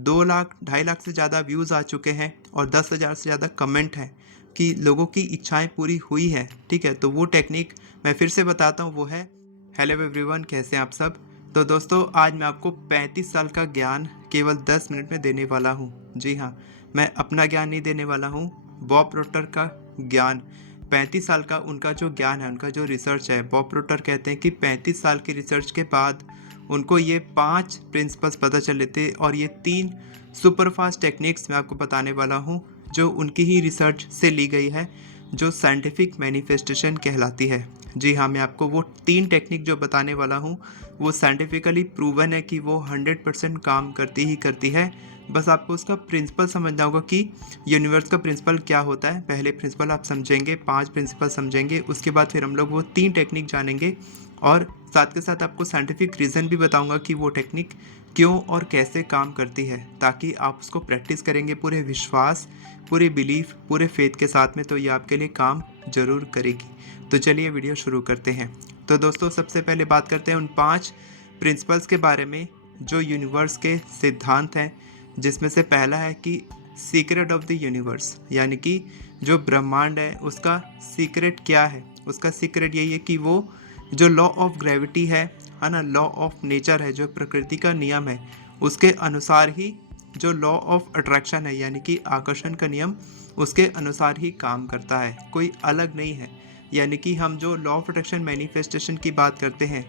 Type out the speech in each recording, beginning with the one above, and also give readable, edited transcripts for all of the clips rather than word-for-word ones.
2 लाख 2.5 लाख से ज़्यादा व्यूज़ आ चुके हैं और 10,000 से ज़्यादा कमेंट हैं कि लोगों की इच्छाएं पूरी हुई हैं। ठीक है, तो वो टेक्निक मैं फिर से बताता हूँ, वो है हेलो एवरीवन, कैसे हैं आप सब। तो दोस्तों, आज मैं आपको 35 साल का ज्ञान केवल 10 मिनट में देने वाला हूँ। जी हाँ, मैं अपना ज्ञान नहीं देने वाला हूँ, बॉब प्रोक्टर का ज्ञान। 35 साल का उनका जो ज्ञान है, उनका जो रिसर्च है, बॉब प्रोक्टर कहते हैं कि 35 साल की रिसर्च के बाद उनको ये 5 प्रिंसिपल्स पता चले थे और ये 3 सुपरफास्ट टेक्निक्स मैं आपको बताने वाला हूँ जो उनकी ही रिसर्च से ली गई है, जो साइंटिफिक मैनिफेस्टेशन कहलाती है। जी हाँ, मैं आपको वो 3 टेक्निक जो बताने वाला हूँ वो साइंटिफिकली प्रूवन है कि वो 100% काम करती ही करती है। बस आपको उसका प्रिंसिपल समझना होगा कि यूनिवर्स का प्रिंसिपल क्या होता है। पहले प्रिंसिपल आप समझेंगे, 5 प्रिंसिपल समझेंगे, उसके बाद फिर हम लोग वो 3 टेक्निक जानेंगे और साथ के साथ आपको साइंटिफिक रीज़न भी बताऊंगा कि वो टेक्निक क्यों और कैसे काम करती है, ताकि आप उसको प्रैक्टिस करेंगे पूरे विश्वास, पूरे बिलीफ, पूरे फेथ के साथ में, तो ये आपके लिए काम ज़रूर करेगी। तो चलिए वीडियो शुरू करते हैं। तो दोस्तों, सबसे पहले बात करते हैं उन 5 प्रिंसिपल्स के बारे में जो यूनिवर्स के सिद्धांत हैं, जिसमें से पहला है कि सीक्रेट ऑफ द यूनिवर्स, यानी कि जो ब्रह्मांड है उसका सीक्रेट क्या है। उसका सीक्रेट यही है कि वो जो लॉ ऑफ ग्रेविटी है ना, लॉ ऑफ नेचर है, जो प्रकृति का नियम है, उसके अनुसार ही जो लॉ ऑफ अट्रैक्शन है, यानी कि आकर्षण का नियम, उसके अनुसार ही काम करता है, कोई अलग नहीं है। यानी कि हम जो लॉ ऑफ अट्रैक्शन मैनिफेस्टेशन की बात करते हैं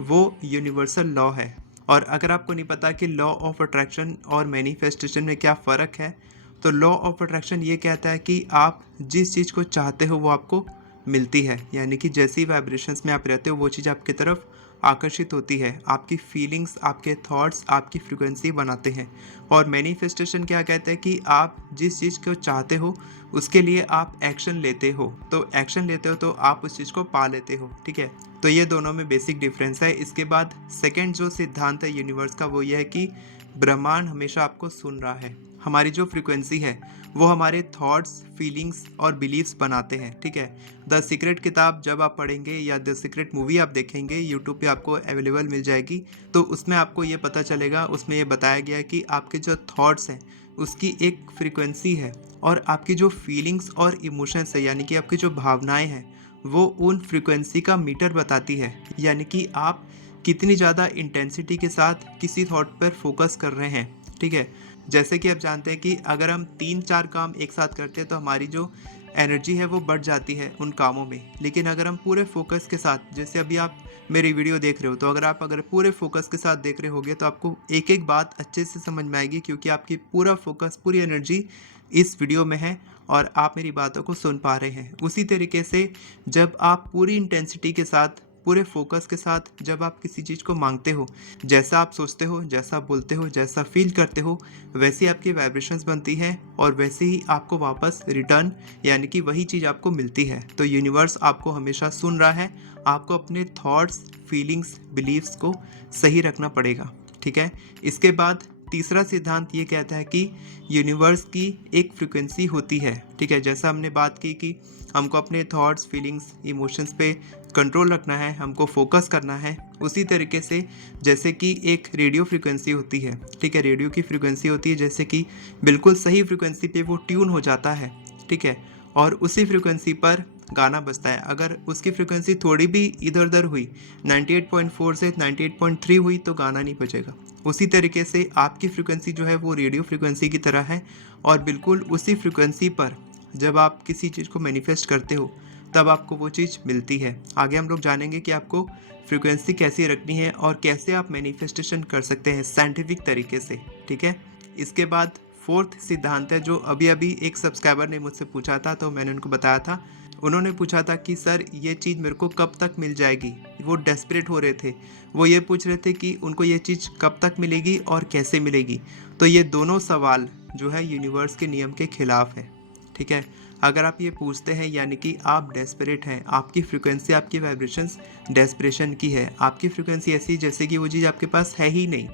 वो यूनिवर्सल लॉ है। और अगर आपको नहीं पता कि लॉ ऑफ अट्रैक्शन और मैनिफेस्टेशन में क्या फ़र्क है, तो लॉ ऑफ अट्रैक्शन ये कहता है कि आप जिस चीज़ को चाहते हो वो आपको मिलती है, यानी कि जैसी वाइब्रेशंस में आप रहते हो वो चीज़ आपकी तरफ आकर्षित होती है। आपकी फीलिंग्स, आपके थॉट्स आपकी फ्रिक्वेंसी बनाते हैं। और मैनिफेस्टेशन क्या कहता है कि आप जिस चीज़ को चाहते हो उसके लिए आप एक्शन लेते हो, तो एक्शन लेते हो तो आप उस चीज़ को पा लेते हो। ठीक है, तो ये दोनों में बेसिक डिफरेंस है। इसके बाद सेकंड जो सिद्धांत है यूनिवर्स का, वो ये है कि ब्रह्मांड हमेशा आपको सुन रहा है। हमारी जो फ्रिक्वेंसी है वो हमारे थॉट्स, फीलिंग्स और बिलीव्स बनाते हैं। ठीक है, द सीक्रेट किताब जब आप पढ़ेंगे या द सीक्रेट मूवी आप देखेंगे, यूट्यूब पे आपको अवेलेबल मिल जाएगी, तो उसमें आपको ये पता चलेगा, उसमें ये बताया गया है कि आपके जो थॉट्स हैं उसकी एक फ्रिक्वेंसी है और आपकी जो फीलिंग्स और इमोशंस है, यानी कि आपकी जो भावनाएं हैं, वो उन फ्रिक्वेंसी का मीटर बताती है। यानी कि आप कितनी ज़्यादा इंटेंसिटी के साथ किसी थॉट पर फोकस कर रहे हैं। ठीक है, जैसे कि आप जानते हैं कि अगर हम 3-4 काम एक साथ करते हैं तो हमारी जो एनर्जी है वो बढ़ जाती है उन कामों में। लेकिन अगर हम पूरे फोकस के साथ, जैसे अभी आप मेरी वीडियो देख रहे हो, तो अगर पूरे फोकस के साथ देख रहे होगे तो आपको एक एक बात अच्छे से समझ में आएगी, क्योंकि आपकी पूरा फोकस, पूरी एनर्जी इस वीडियो में है और आप मेरी बातों को सुन पा रहे हैं। उसी तरीके से जब आप पूरी इंटेंसिटी के साथ, पूरे फोकस के साथ जब आप किसी चीज़ को मांगते हो, जैसा आप सोचते हो, जैसा बोलते हो, जैसा फील करते हो, वैसी आपकी वाइब्रेशंस बनती हैं और वैसे ही आपको वापस रिटर्न, यानी कि वही चीज़ आपको मिलती है। तो यूनिवर्स आपको हमेशा सुन रहा है, आपको अपने थॉट्स, फीलिंग्स, बिलीव्स को सही रखना पड़ेगा। ठीक है, इसके बाद तीसरा सिद्धांत ये कहता है कि यूनिवर्स की एक फ्रिक्वेंसी होती है। ठीक है, जैसा हमने बात की कि हमको अपने थॉट्स, फीलिंग्स, इमोशंस पे कंट्रोल रखना है, हमको फोकस करना है, उसी तरीके से जैसे कि एक रेडियो फ्रिक्वेंसी होती है। ठीक है, रेडियो की फ्रिक्वेंसी होती है जैसे कि बिल्कुल सही फ्रिक्वेंसी पे वो ट्यून हो जाता है। ठीक है, और उसी फ्रिक्वेंसी पर गाना बजता है। अगर उसकी फ्रिक्वेंसी थोड़ी भी इधर उधर हुई, 98.4 से 98.3 हुई, तो गाना नहीं बजेगा। उसी तरीके से आपकी फ्रिक्वेंसी जो है वो रेडियो फ्रिक्वेंसी की तरह है और बिल्कुल उसी फ्रिक्वेंसी पर जब आप किसी चीज़ को मैनिफेस्ट करते हो तब आपको वो चीज़ मिलती है। आगे हम लोग जानेंगे कि आपको फ्रिक्वेंसी कैसी रखनी है और कैसे आप मैनिफेस्टेशन कर सकते हैं साइंटिफिक तरीके से। ठीक है, इसके बाद फोर्थ सिद्धांत है जो अभी अभी एक सब्सक्राइबर ने मुझसे पूछा था, तो मैंने उनको बताया था। उन्होंने पूछा था कि सर ये चीज़ मेरे को कब तक मिल जाएगी। वो डेस्परेट हो रहे थे, वो ये पूछ रहे थे कि उनको ये चीज़ कब तक मिलेगी और कैसे मिलेगी। तो ये दोनों सवाल जो है यूनिवर्स के नियम के खिलाफ है। ठीक है, अगर आप ये पूछते हैं यानी कि आप डेस्परेट हैं, आपकी फ्रिक्वेंसी, आपकी वाइब्रेशंस डेस्परेशन की है, आपकी फ्रिक्वेंसी ऐसी जैसे कि वो चीज़ आपके पास है ही नहीं,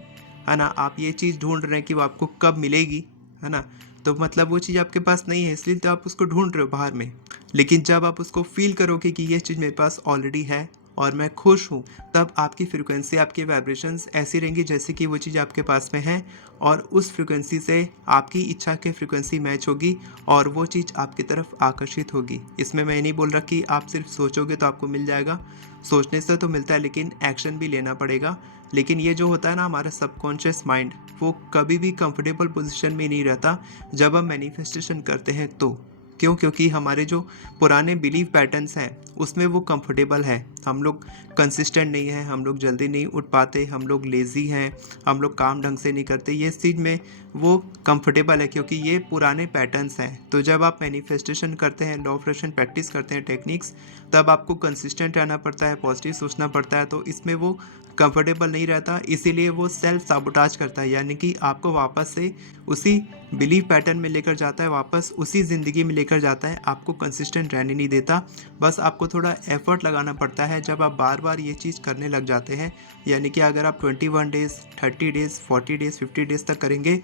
है ना। आप ये चीज़ ढूंढ रहे हैं कि वो आपको कब मिलेगी, है ना, तो मतलब वो चीज़ आपके पास नहीं है, इसलिए तो आप उसको ढूंढ रहे हो बाहर में। लेकिन जब आप उसको फील करोगे कि ये चीज़ मेरे पास ऑलरेडी है और मैं खुश हूँ, तब आपकी फ्रिक्वेंसी, आपकी वाइब्रेशंस ऐसी रहेंगी जैसे कि वो चीज़ आपके पास में है, और उस फ्रिक्वेंसी से आपकी इच्छा की फ्रिक्वेंसी मैच होगी और वो चीज़ आपकी तरफ आकर्षित होगी। इसमें मैं नहीं बोल रहा कि आप सिर्फ सोचोगे तो आपको मिल जाएगा, सोचने से तो मिलता है लेकिन एक्शन भी लेना पड़ेगा। लेकिन ये जो होता है ना, हमारा सबकॉन्शियस माइंड, वो कभी भी कंफर्टेबल पोजीशन में नहीं रहता जब हम मैनिफेस्टेशन करते हैं। तो क्यों? क्योंकि हमारे जो पुराने बिलीफ पैटर्न्स हैं उसमें वो कंफर्टेबल है। हम लोग कंसिस्टेंट नहीं है, हम लोग जल्दी नहीं उठ पाते, हम लोग लेज़ी हैं, हम लोग काम ढंग से नहीं करते। ये चीज़ में वो कंफर्टेबल है क्योंकि ये पुराने पैटर्न्स हैं। तो जब आप मैनिफेस्टेशन करते हैं, लॉ ऑफ अट्रैक्शन प्रैक्टिस करते हैं टेक्निक्स, तब आपको कंसिस्टेंट रहना पड़ता है, पॉजिटिव सोचना पड़ता है। तो इसमें वो कंफर्टेबल नहीं रहता, इसीलिए वो सेल्फ साबोटाज करता है, यानी कि आपको वापस से उसी बिलीफ पैटर्न में लेकर जाता है, वापस उसी ज़िंदगी में लेकर जाता है, आपको कंसिस्टेंट रहने नहीं देता। बस आपको थोड़ा एफर्ट लगाना पड़ता है। जब आप बार बार ये चीज़ करने लग जाते हैं, यानी कि अगर आप 21 डेज़, 30 डेज़, 40 डेज़, 50 डेज़ तक करेंगे,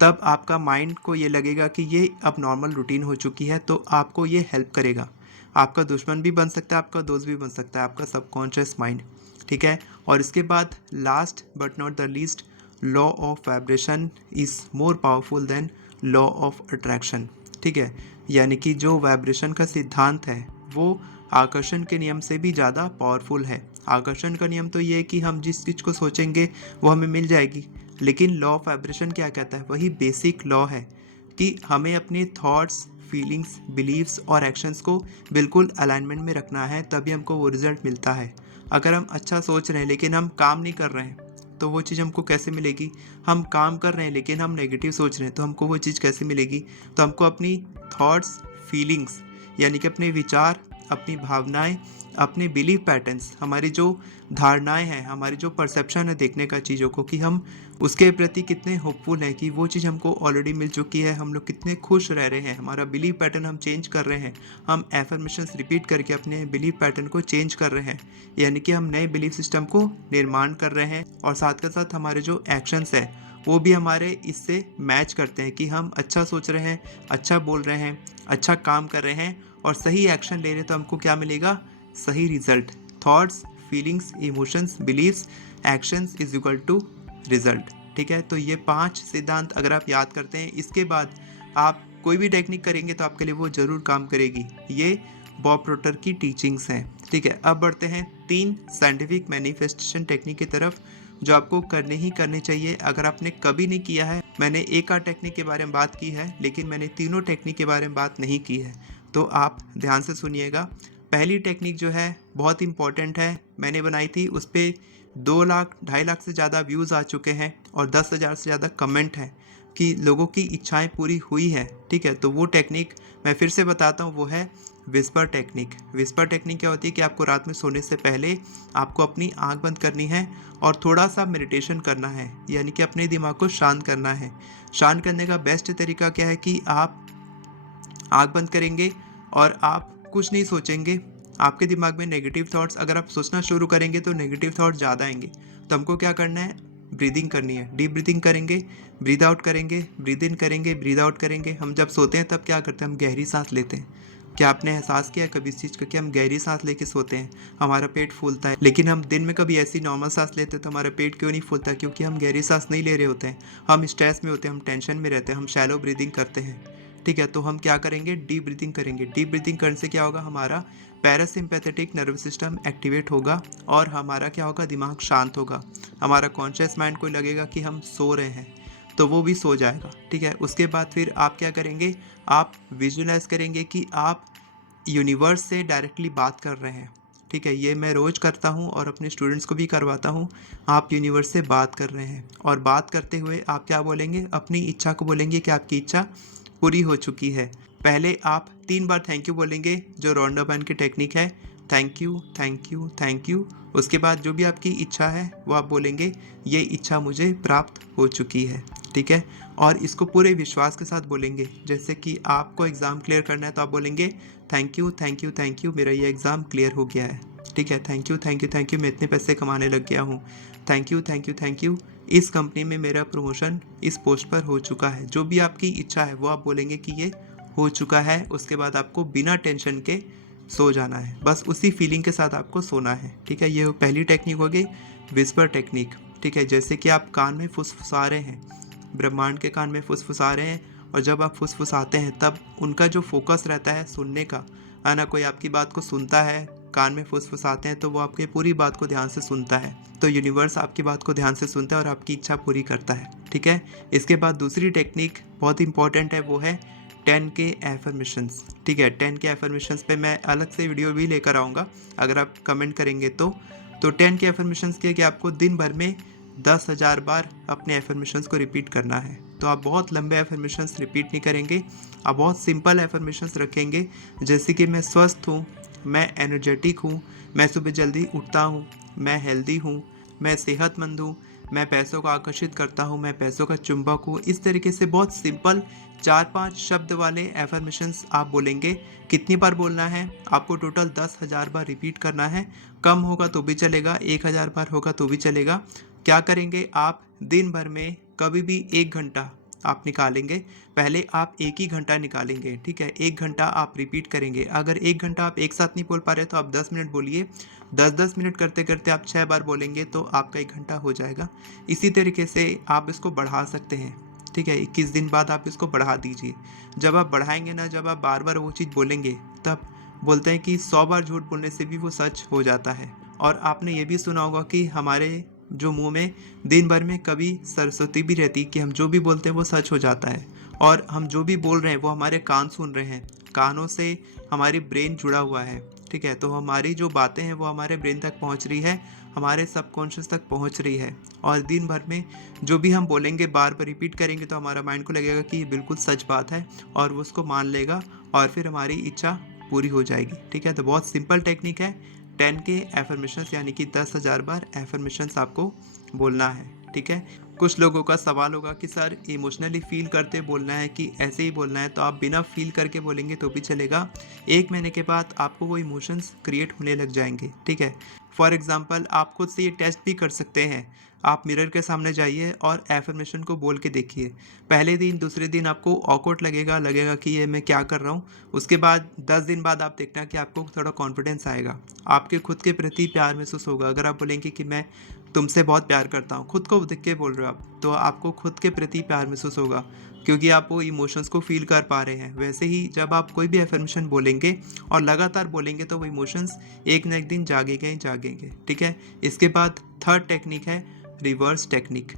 तब आपका माइंड को ये लगेगा कि ये अब नॉर्मल रूटीन हो चुकी है, तो आपको ये हेल्प करेगा। आपका दुश्मन भी बन सकता है, आपका दोस्त भी बन सकता है, आपका सबकॉन्शियस माइंड, ठीक है। और इसके बाद last but not the least, law of vibration is more powerful than law of attraction, ठीक है। यानी कि जो वाइब्रेशन का सिद्धांत है वो आकर्षण के नियम से भी ज़्यादा पावरफुल है। आकर्षण का नियम तो ये है कि हम जिस चीज़ को सोचेंगे वो हमें मिल जाएगी, लेकिन लॉ ऑफ वाइब्रेशन क्या कहता है? वही बेसिक लॉ है कि हमें अपने थॉट्स, फीलिंग्स, बिलीव्स और एक्शंस को बिल्कुल अलाइनमेंट में रखना है, तभी हमको वो रिज़ल्ट मिलता है। अगर हम अच्छा सोच रहे हैं लेकिन हम काम नहीं कर रहे हैं, तो वो चीज़ हमको कैसे मिलेगी? हम काम कर रहे हैं लेकिन हम नेगेटिव सोच रहे हैं, तो हमको वो चीज़ कैसे मिलेगी? तो हमको अपनी थॉट्स, फीलिंग्स, यानी कि अपने विचार, अपनी भावनाएं, अपने बिलीफ पैटर्न्स, हमारी जो धारणाएं हैं, हमारी जो परसेप्शन है देखने का चीज़ों को, कि हम उसके प्रति कितने होपफुल हैं कि वो चीज़ हमको ऑलरेडी मिल चुकी है, हम लोग कितने खुश रह रहे हैं, हमारा बिलीफ पैटर्न हम चेंज कर रहे हैं, हम एफर्मेशंस रिपीट करके अपने बिलीफ पैटर्न को चेंज कर रहे हैं, यानी कि हम नए बिलीफ सिस्टम को निर्माण कर रहे हैं। और साथ के साथ हमारे जो एक्शंस है वो भी हमारे इससे मैच करते हैं कि हम अच्छा सोच रहे हैं, अच्छा बोल रहे हैं, अच्छा काम कर रहे हैं और सही एक्शन ले रहे हैं, तो हमको क्या मिलेगा? सही result. Thoughts, feelings, emotions, beliefs, actions is equal to result, ठीक है। तो ये 5 सिद्धांत अगर आप याद करते हैं, इसके बाद आप कोई भी टेक्निक करेंगे तो आपके लिए वो ज़रूर काम करेगी। ये बॉब प्रोटर की टीचिंग्स हैं, ठीक है। अब बढ़ते हैं 3 साइंटिफिक मैनिफेस्टेशन टेक्निक की तरफ, जो आपको करने ही करने चाहिए अगर आपने कभी नहीं किया है। मैंने एक आध टेक्निक के बारे में बात की है, लेकिन मैंने तीनों टेक्निक के बारे में बात नहीं की है, तो आप ध्यान से सुनिएगा। पहली टेक्निक जो है बहुत इंपॉर्टेंट है, मैंने बनाई थी, उस पर 2 लाख 2.5 लाख से ज़्यादा व्यूज़ आ चुके हैं और 10,000 से ज़्यादा कमेंट हैं कि लोगों की इच्छाएं पूरी हुई है, ठीक है। तो वो टेक्निक मैं फिर से बताता हूँ, वो है विस्पर टेक्निक। विस्पर टेक्निक क्या होती है कि आपको रात में सोने से पहले आपको अपनी आंख बंद करनी है और थोड़ा सा मेडिटेशन करना है, यानी कि अपने दिमाग को शांत करना है। शांत करने का बेस्ट तरीका क्या है कि आप आंख बंद करेंगे और आप कुछ नहीं सोचेंगे। आपके दिमाग में नेगेटिव थॉट्स, अगर आप सोचना शुरू करेंगे तो नेगेटिव थॉट्स ज़्यादा आएंगे। तो हमको क्या करना है? ब्रीदिंग करनी है। डीप ब्रीदिंग करेंगे, ब्रीद आउट करेंगे, ब्रीद इन करेंगे, ब्रीद आउट करेंगे। हम जब सोते हैं तब क्या करते हैं? हम गहरी सांस लेते हैं। क्या आपने एहसास किया है कभी इस चीज़ का कि हम गहरी सांस लेके सोते हैं, हमारा पेट फूलता है, लेकिन हम दिन में कभी ऐसी नॉर्मल सांस लेते हैं तो हमारा पेट क्यों नहीं फूलता? क्योंकि हम गहरी सांस नहीं ले रहे होते हैं, हम स्ट्रेस में होते हैं, हम टेंशन में रहते हैं, हम शैलो ब्रीदिंग करते हैं, ठीक है। तो हम क्या करेंगे? डीप ब्रीदिंग करेंगे। डीप ब्रीदिंग करने से क्या होगा? हमारा पैरासिम्पैथेटिक नर्वस सिस्टम एक्टिवेट होगा और हमारा क्या होगा? दिमाग शांत होगा। हमारा कॉन्शियस माइंड को लगेगा कि हम सो रहे हैं, तो वो भी सो जाएगा, ठीक है। उसके बाद फिर आप क्या करेंगे? आप विजुअलाइज करेंगे कि आप यूनिवर्स से डायरेक्टली बात कर रहे हैं, ठीक है। ये मैं रोज़ करता हूँ और अपने स्टूडेंट्स को भी करवाता हूँ। आप यूनिवर्स से बात कर रहे हैं और बात करते हुए आप क्या बोलेंगे? अपनी इच्छा को बोलेंगे कि आपकी इच्छा पूरी हो चुकी है। पहले आप 3 बार थैंक यू बोलेंगे, जो रॉन्डा बर्न की टेक्निक है। Thank you, thank you, thank you. उसके बाद जो भी आपकी इच्छा है वो आप बोलेंगे, ये इच्छा मुझे प्राप्त हो चुकी है, ठीक है। और इसको पूरे विश्वास के साथ बोलेंगे। जैसे कि आपको एग्ज़ाम क्लियर करना है तो आप बोलेंगे, thank you, thank you, thank you, मेरा ये एग्ज़ाम क्लियर हो गया है, ठीक है। Thank you, thank you, thank you, मैं इतने पैसे कमाने लग गया हूँ। Thank you, thank you, thank you, इस कंपनी में मेरा प्रमोशन इस पोस्ट पर हो चुका है। जो भी आपकी इच्छा है वो आप बोलेंगे कि ये हो चुका है। उसके बाद आपको बिना टेंशन के सो जाना है, बस उसी फीलिंग के साथ आपको सोना है। ठीक है, ये पहली टेक्निक हो गई विस्पर टेक्निक। ठीक है, जैसे कि आप कान में फुसफुसा रहे हैं, ब्रह्मांड के कान में फुसफुसा रहे हैं, और जब आप फुसफुसाते हैं तब उनका जो फोकस रहता है सुनने का, है ना, कोई आपकी बात को सुनता है, कान में फुसफुसाते हैं तो वो आपकी पूरी बात को ध्यान से सुनता है, तो यूनिवर्स आपकी बात को ध्यान से सुनता है और आपकी इच्छा पूरी करता है। ठीक है, इसके बाद दूसरी टेक्निक बहुत इंपॉर्टेंट है, वो है 10K एफर्मेशंस। ठीक है, 10K एफर्मेशंस पे मैं अलग से वीडियो भी लेकर आऊँगा अगर आप कमेंट करेंगे तो 10K एफर्मेशंस के कि आपको दिन भर में 10,000 बार अपने एफर्मेशंस को रिपीट करना है। तो आप बहुत लंबे एफर्मेशंस रिपीट नहीं करेंगे, आप बहुत सिंपल एफर्मेशंस रखेंगे, जैसे कि मैं स्वस्थ हूँ, मैं एनर्जेटिक हूँ, मैं सुबह जल्दी उठता हूँ, मैं हेल्दी हूँ, मैं सेहतमंद हूँ, मैं पैसों को आकर्षित करता हूँ, मैं पैसों का चुंबक हूँ। इस तरीके से बहुत सिंपल 4-5 शब्द वाले एफर्मेशंस आप बोलेंगे। कितनी बार बोलना है आपको? टोटल 10,000 बार रिपीट करना है। कम होगा तो भी चलेगा, 1,000 बार होगा तो भी चलेगा। क्या करेंगे आप? दिन भर में कभी भी 1 घंटा आप निकालेंगे। पहले आप 1 ही घंटा निकालेंगे, ठीक है, 1 घंटा आप रिपीट करेंगे। अगर 1 घंटा आप एक साथ नहीं बोल पा रहे तो आप 10 मिनट बोलिए। 10-10 मिनट करते करते आप 6 बार बोलेंगे तो आपका 1 घंटा हो जाएगा। इसी तरीके से आप इसको बढ़ा सकते हैं। ठीक है, 21 दिन बाद आप इसको बढ़ा दीजिए। जब आप बढ़ाएंगे ना, जब आप बार बार वो चीज़ बोलेंगे, तब बोलते हैं कि 100 बार झूठ बोलने से भी वो सच हो जाता है। और आपने ये भी सुना होगा कि हमारे जो मुंह में दिन भर में कभी सरस्वती भी रहती, कि हम जो भी बोलते हैं वो सच हो जाता है। और हम जो भी बोल रहे हैं वो हमारे कान सुन रहे हैं, कानों से हमारी ब्रेन जुड़ा हुआ है। ठीक है, तो हमारी जो बातें हैं वो हमारे ब्रेन तक पहुंच रही है, हमारे सबकॉन्शियस तक पहुंच रही है। और दिन भर में जो भी हम बोलेंगे, बार बार रिपीट करेंगे, तो हमारा माइंड को लगेगा कि ये बिल्कुल सच बात है और वो उसको मान लेगा और फिर हमारी इच्छा पूरी हो जाएगी। ठीक है, तो बहुत सिंपल टेक्निक है। 10K एफर्मेशंस यानी कि 10,000 बार एफर्मेशंस आपको बोलना है। ठीक है, कुछ लोगों का सवाल होगा कि सर इमोशनली फील करते बोलना है कि ऐसे ही बोलना है? तो आप बिना फील करके बोलेंगे तो भी चलेगा। 1 महीने के बाद आपको वो इमोशंस क्रिएट होने लग जाएंगे। ठीक है, फॉर एग्जांपल आप खुद से ये टेस्ट भी कर सकते हैं। आप मिरर के सामने जाइए और एफर्मेशन को बोल के देखिए। पहले दिन, दूसरे दिन आपको ऑकवर्ड लगेगा कि ये मैं क्या कर रहा हूँ। उसके बाद 10 दिन बाद आप देखना कि आपको थोड़ा कॉन्फिडेंस आएगा, आपके खुद के प्रति प्यार महसूस होगा। अगर आप बोलेंगे कि मैं तुमसे बहुत प्यार करता हूँ, खुद को देख के बोल रहे हो आप, तो आपको खुद के प्रति प्यार महसूस होगा, क्योंकि आप वो इमोशंस को फील कर पा रहे हैं। वैसे ही जब आप कोई भी एफर्मेशन बोलेंगे और लगातार बोलेंगे तो वो इमोशंस एक न एक दिन जागेंगे। ठीक है, इसके बाद थर्ड टेक्निक है रिवर्स टेक्निक।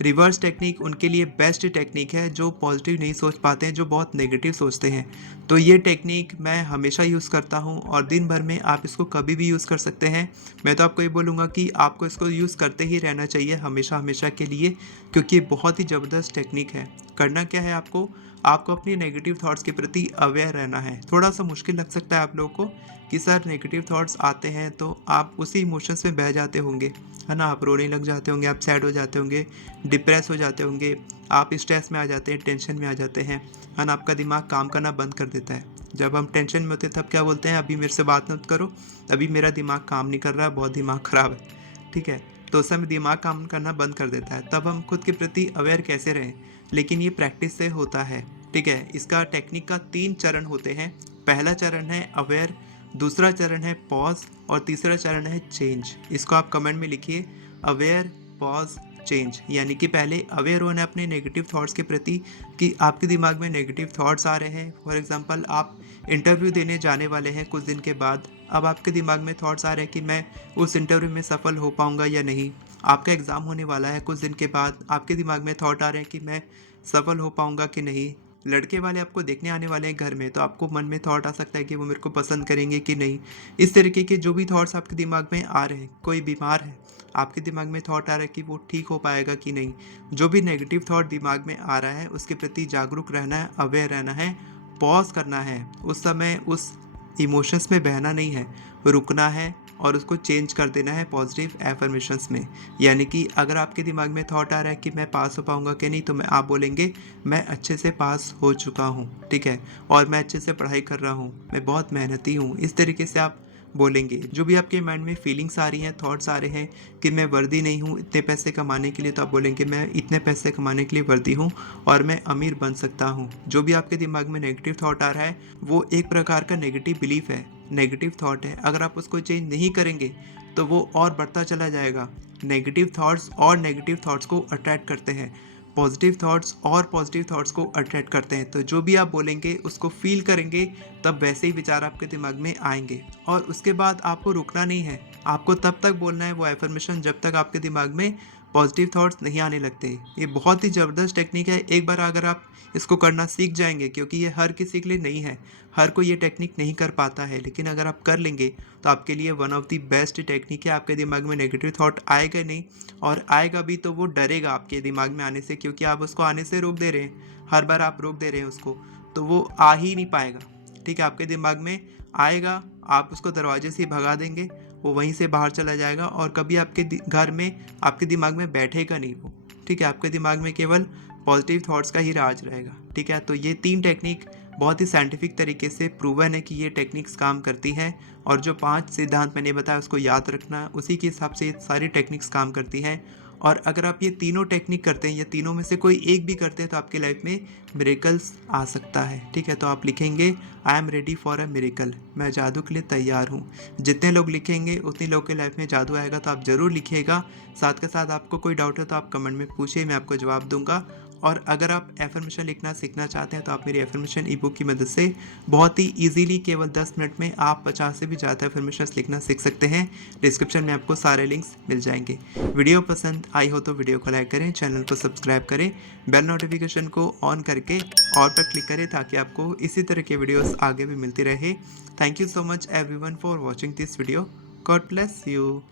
रिवर्स टेक्निक उनके लिए बेस्ट टेक्निक है जो पॉजिटिव नहीं सोच पाते हैं, जो बहुत नेगेटिव सोचते हैं। तो ये टेक्निक मैं हमेशा यूज़ करता हूँ और दिन भर में आप इसको कभी भी यूज़ कर सकते हैं। मैं तो आपको ये बोलूँगा कि आपको इसको यूज़ करते ही रहना चाहिए हमेशा के लिए, क्योंकि ये बहुत ही ज़बरदस्त टेक्निक है। करना क्या है आपको अपनी नेगेटिव थॉट्स के प्रति अवेयर रहना है। थोड़ा सा मुश्किल लग सकता है आप लोगों को कि सर नेगेटिव थॉट्स आते हैं तो आप उसी इमोशंस में बह जाते होंगे, है ना, आप रोने लग जाते होंगे, आप सैड हो जाते होंगे, डिप्रेस हो जाते होंगे, आप स्ट्रेस में आ जाते हैं, टेंशन में आ जाते हैं, है ना, आपका दिमाग काम करना बंद कर देता है। जब हम टेंशन में होते हैं तब क्या बोलते हैं? अभी मेरे से बात मत करो, अभी मेरा दिमाग काम नहीं कर रहा है, बहुत दिमाग ख़राब है। ठीक है, तो उस समय दिमाग काम करना बंद कर देता है। तब हम खुद के प्रति अवेयर कैसे रहें? लेकिन ये प्रैक्टिस से होता है। ठीक है, इसका टेक्निक का 3 चरण होते हैं। पहला चरण है अवेयर, दूसरा चरण है पॉज और तीसरा चरण है चेंज। इसको आप कमेंट में लिखिए, अवेयर, पॉज, चेंज। यानी कि पहले अवेयर होना है अपने नेगेटिव थॉट्स के प्रति कि आपके दिमाग में नेगेटिव थॉट्स आ रहे हैं। फॉर एग्जांपल आप इंटरव्यू देने जाने वाले हैं कुछ दिन के बाद, अब आपके दिमाग में थॉट्स आ रहे हैं कि मैं उस इंटरव्यू में सफल हो पाऊंगा या नहीं। आपका एग्ज़ाम होने वाला है कुछ दिन के बाद, आपके दिमाग में थॉट आ रहे हैं कि मैं सफल हो पाऊंगा कि नहीं। लड़के वाले आपको देखने आने वाले हैं घर में, तो आपको मन में थॉट आ सकता है कि वो मेरे को पसंद करेंगे कि नहीं। इस तरीके के जो भी थॉट्स आपके दिमाग में आ रहे हैं, कोई बीमार है, आपके दिमाग में थॉट आ रहा है कि वो ठीक हो पाएगा कि नहीं। जो भी नेगेटिव थॉट दिमाग में आ रहा है उसके प्रति जागरूक रहना है, अवेयर रहना है, पॉज करना है। उस समय उस इमोशंस में बहना नहीं है, रुकना है और उसको चेंज कर देना है पॉजिटिव एफर्मेशंस में। यानी कि अगर आपके दिमाग में थॉट आ रहा है कि मैं पास हो पाऊंगा कि नहीं, तो आप बोलेंगे मैं अच्छे से पास हो चुका हूँ। ठीक है, और मैं अच्छे से पढ़ाई कर रहा हूँ, मैं बहुत मेहनती हूँ। इस तरीके से आप बोलेंगे। जो भी आपके माइंड में फीलिंग्स आ रही हैं, थॉट्स आ रहे हैं कि मैं वर्दी नहीं हूँ इतने पैसे कमाने के लिए, तो आप बोलेंगे मैं इतने पैसे कमाने के लिए वर्दी हूँ और मैं अमीर बन सकता हूँ। जो भी आपके दिमाग में नेगेटिव थॉट आ रहा है वो एक प्रकार का नेगेटिव बिलीफ है। नेगेटिव थॉट है, अगर आप उसको चेंज नहीं करेंगे तो वो और बढ़ता चला जाएगा। नेगेटिव थॉट्स और नेगेटिव थॉट्स को अट्रैक्ट करते हैं, पॉजिटिव थॉट्स और पॉजिटिव थॉट्स को अट्रैक्ट करते हैं। तो जो भी आप बोलेंगे उसको फील करेंगे, तब वैसे ही विचार आपके दिमाग में आएंगे। और उसके बाद आपको रुकना नहीं है, आपको तब तक बोलना है वो एफर्मेशन जब तक आपके दिमाग में पॉजिटिव थॉट्स नहीं आने लगते। ये बहुत ही ज़बरदस्त टेक्निक है, एक बार अगर आप इसको करना सीख जाएंगे, क्योंकि ये हर किसी के लिए नहीं है, हर कोई ये टेक्निक नहीं कर पाता है, लेकिन अगर आप कर लेंगे तो आपके लिए one of the best technique है। आपके दिमाग में नेगेटिव थॉट आएगा नहीं, और आएगा भी तो वो डरेगा आपके दिमाग में आने से, क्योंकि आप उसको आने से रोक दे रहे हैं, हर बार आप रोक दे रहे हैं उसको, तो वो आ ही नहीं पाएगा। ठीक है, आपके दिमाग में आएगा, आप उसको दरवाजे से ही भगा देंगे, वो वहीं से बाहर चला जाएगा और कभी आपके घर में आपके दिमाग में बैठेगा नहीं वो। ठीक है, आपके दिमाग में केवल पॉजिटिव थॉट्स का ही राज रहेगा। ठीक है, तो ये 3 टेक्निक बहुत ही साइंटिफिक तरीके से प्रूवन है कि ये टेक्निक्स काम करती हैं, और जो 5 सिद्धांत मैंने बताया उसको याद रखना, उसी के हिसाब से ये सारी टेक्निक्स काम करती हैं। और अगर आप ये तीनों टेक्निक करते हैं या तीनों में से कोई एक भी करते हैं तो आपकी लाइफ में मिरेकल्स आ सकता है। ठीक है, तो आप लिखेंगे I am ready for a miracle, मैं जादू के लिए तैयार हूँ। जितने लोग लिखेंगे उतनी लोग के लाइफ में जादू आएगा, तो आप ज़रूर लिखिएगा। साथ के साथ आपको कोई डाउट है तो आप कमेंट में पूछिए, मैं आपको जवाब दूंगा। और अगर आप एफर्मेशन लिखना सीखना चाहते हैं तो आप मेरी एफर्मेशन ई बुक की मदद से बहुत ही इजीली केवल 10 मिनट में आप 50 से भी ज़्यादा एफर्मेशन लिखना सीख सकते हैं। डिस्क्रिप्शन में आपको सारे लिंक्स मिल जाएंगे। वीडियो पसंद आई हो तो वीडियो को लाइक करें, चैनल को सब्सक्राइब करें, बेल नोटिफिकेशन को ऑन करके ऑल पर क्लिक करें, ताकि आपको इसी तरह के वीडियोस आगे भी मिलती रहे। Thank you so much everyone for watching this video. God bless you.